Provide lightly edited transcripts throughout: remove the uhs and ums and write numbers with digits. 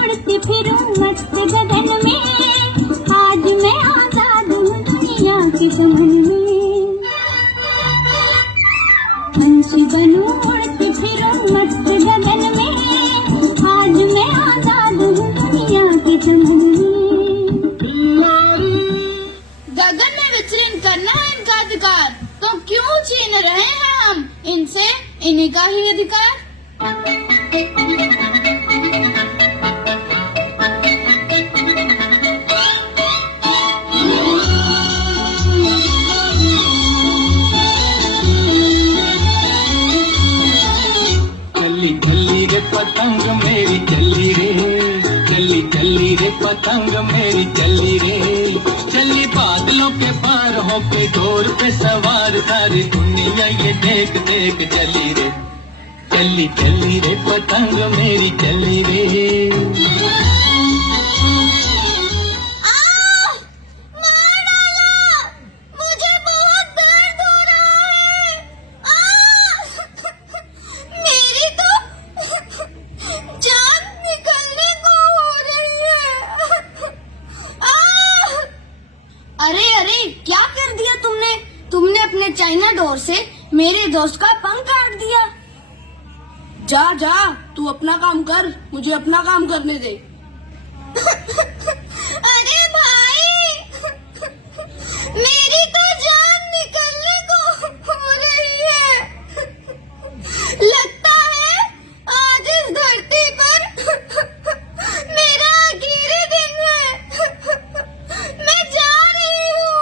उड़ती फिरूं मस्त गगन में, आज मैं आजाद हूँ दुनिया के चमन में। पंछी बनूं उड़ती फिरूं मस्त गगन में, आज मैं आजाद हूँ दुनिया के चमन में। गगन में विचरण करना है इनका अधिकार, तो क्यों छीन रहे हैं हम इनसे इन्हीं का ही अधिकार। चली रे पतंग मेरी चली रे, चली चली रे पतंग मेरी चली रे, चली बादलों के पार होके डोर पे सवार, सारी दुनिया ये देख देख चली रे, चली चली रे पतंग मेरी चली रे। अरे अरे क्या कर दिया तुमने? तुमने अपने चाइना डोर से मेरे दोस्त का पंख काट दिया। जा जा, तू अपना काम कर, मुझे अपना काम करने दे। अरे भाई, मेरी तो जान निकलने को हो रही है। लगता है आज इस धरती पर मेरा आखिरी दिन है। मैं जा रही हूँ।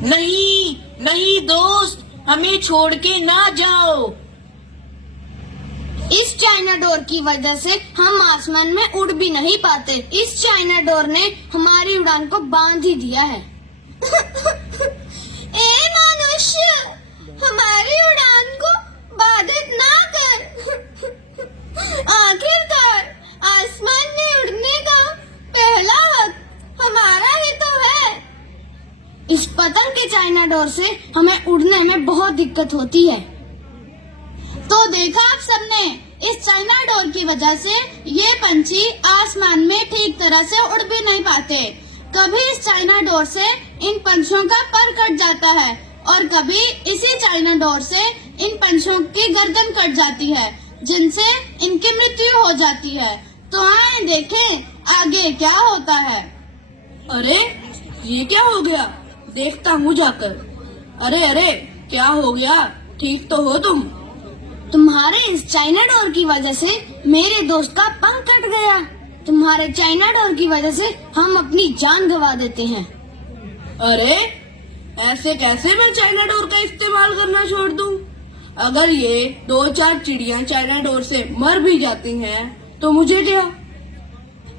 नहीं नहीं दोस्त, हमें छोड़ के ना जाओ। इस चाइना डोर की वजह से हम आसमान में उड़ भी नहीं पाते। इस चाइना डोर ने हमारी उड़ान को बांध ही दिया है। ए मनुष्य, हमारी उड़ान को बाधित ना कर। आखिरकार आसमान में उड़ने का पहला हक हमारा ही तो है। इस पतंग के चाइना डोर से हमें उड़ने में बहुत दिक्कत होती है। तो देखा आप सबने, इस चाइना डोर की वजह से ये पंछी आसमान में ठीक तरह से उड़ भी नहीं पाते। कभी इस चाइना डोर से इन पंछियों का पर कट जाता है और कभी इसी चाइना डोर से इन पंछियों की गर्दन कट जाती है, जिनसे इनकी मृत्यु हो जाती है। तो आए देखें आगे क्या होता है। अरे ये क्या हो गया, देखता हूँ जाकर। अरे अरे क्या हो गया, ठीक तो हो तुम? तुम्हारे इस चाइना डोर की वजह से मेरे दोस्त का पंख कट गया। तुम्हारे चाइना डोर की वजह से हम अपनी जान गंवा देते हैं। अरे ऐसे कैसे मैं चाइना डोर का इस्तेमाल करना छोड़ दूं? अगर ये 2-4 चिड़िया चाइना डोर से मर भी जाती हैं तो मुझे क्या?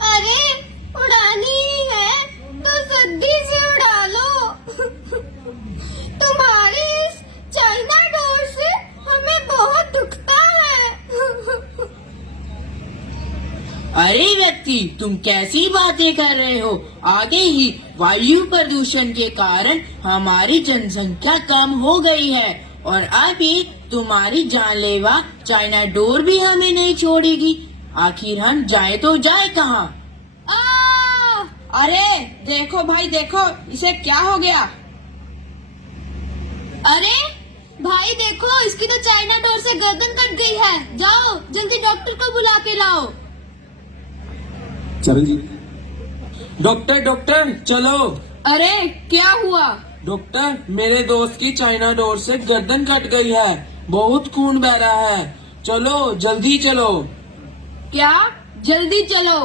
अरे उड़ानी ही है तो सद्दी से उड़ा लो। तुम्हारी इस चाइना डोर से हमें बहुत दुखता है। अरे व्यक्ति, तुम कैसी बातें कर रहे हो? आगे ही वायु प्रदूषण के कारण हमारी जनसंख्या कम हो गई है और अभी तुम्हारी जानलेवा चाइना डोर भी हमें नहीं छोड़ेगी। आखिर हम जाए तो जाए कहाँ? अरे देखो भाई देखो, इसे क्या हो गया? अरे भाई देखो, इसकी तो चाइना डोर से गर्दन कट गई है। जाओ जल्दी डॉक्टर को बुला के लाओ। चल जी। डॉक्टर डॉक्टर चलो। अरे क्या हुआ? डॉक्टर, मेरे दोस्त की चाइना डोर से गर्दन कट गई है, बहुत खून बह रहा है, चलो जल्दी चलो। क्या जल्दी चलो?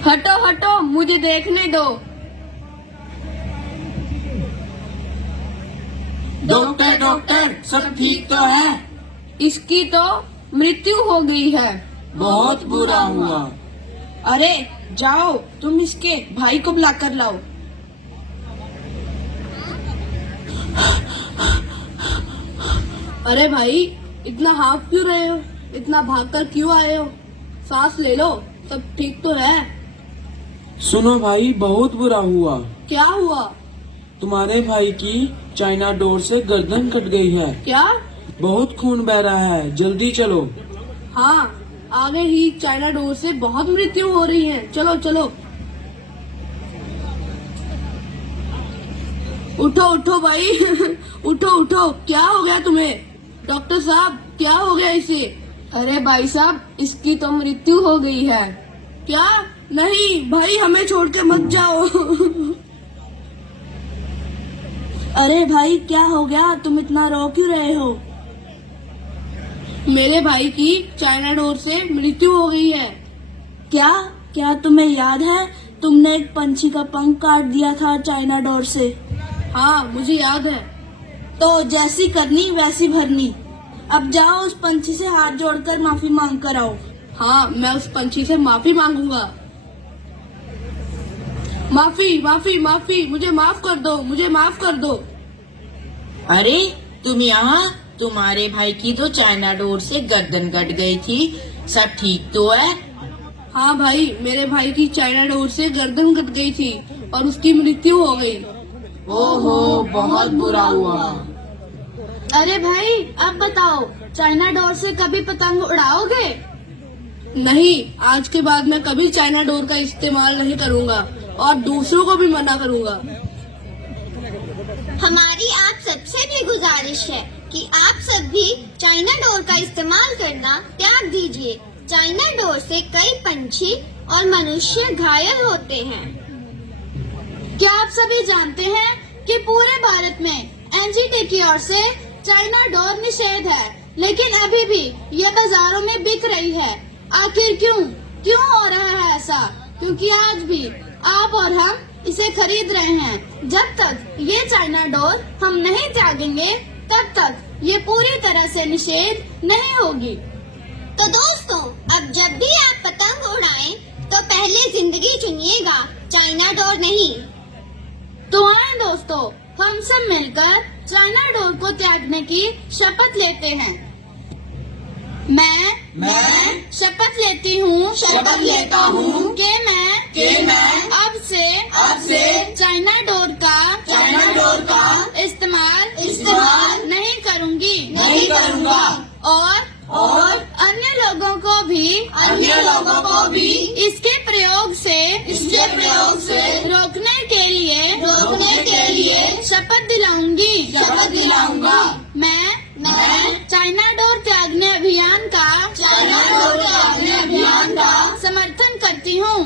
हटो हटो, मुझे देखने दो। डॉक्टर डॉक्टर सब ठीक तो है? इसकी तो मृत्यु हो गई है। बहुत बुरा हुआ। अरे जाओ तुम इसके भाई को बुलाकर लाओ। अरे भाई इतना हाफ क्यों रहे हो? इतना भागकर क्यों आए हो? सांस ले लो, सब ठीक तो है? सुनो भाई, बहुत बुरा हुआ। क्या हुआ? तुम्हारे भाई की चाइना डोर से गर्दन कट गई है। क्या? बहुत खून बह रहा है, जल्दी चलो। हाँ, आगे ही चाइना डोर से बहुत मृत्यु हो रही है, चलो चलो। उठो उठो भाई उठो उठो, क्या हो गया तुम्हें? डॉक्टर साहब क्या हो गया इसे? अरे भाई साहब, इसकी तो मृत्यु हो गई है। क्या? नहीं भाई, हमें छोड़ के मत जाओ अरे भाई क्या हो गया? तुम इतना रो क्यों रहे हो? मेरे भाई की चाइना डोर से मृत्यु हो गई है। क्या? क्या तुम्हें याद है तुमने एक पंछी का पंख काट दिया था चाइना डोर से? हाँ मुझे याद है। तो जैसी करनी वैसी भरनी। अब जाओ उस पंछी से हाथ जोड़कर माफी मांग कर आओ। हाँ, मैं उस पंछी से माफी मांगूंगा। माफी माफी माफी, मुझे माफ कर दो, मुझे माफ कर दो। अरे तुम यहाँ? तुम्हारे भाई की तो चाइना डोर से गर्दन कट गई थी, सब ठीक तो है? हाँ भाई, मेरे भाई की चाइना डोर से गर्दन कट गई थी और उसकी मृत्यु हो गई। ओहो, बहुत बुरा हुआ। अरे भाई अब बताओ, चाइना डोर से कभी पतंग उड़ाओगे? नहीं, आज के बाद मैं कभी चाइना डोर का इस्तेमाल नहीं करूँगा और दूसरों को भी मना करूँगा। हमारी आप सबसे भी गुजारिश है कि आप सब भी चाइना डोर का इस्तेमाल करना त्याग दीजिए। चाइना डोर से कई पंछी और मनुष्य घायल होते हैं। क्या आप सभी जानते हैं कि पूरे भारत में एनजीटी की ओर से चाइना डोर निषेध है, लेकिन अभी भी ये बाजारों में बिक रही है। आखिर क्यों हो रहा है ऐसा? क्योंकि आज भी आप और हम इसे खरीद रहे हैं। जब तक ये चाइना डोर हम नहीं त्यागेंगे, तब तक ये पूरी तरह से निषेध नहीं होगी। तो दोस्तों, अब जब भी आप पतंग उड़ाएं, तो पहले जिंदगी चुनिएगा, चाइना डोर नहीं। तो आए दोस्तों, हम सब मिलकर चाइना डोर को त्यागने की शपथ लेते हैं। मैं शपथ लेती हूँ कि मैं अब से चाइना डोर का इस्तेमाल नहीं करूँगा और अन्य लोगों को भी इसके प्रयोग से रोकने के लिए शपथ दिलाऊंगा। मैं चाइना डोर त्यागने अभियान का समर्थन करती हूँ।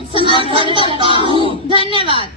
धन्यवाद।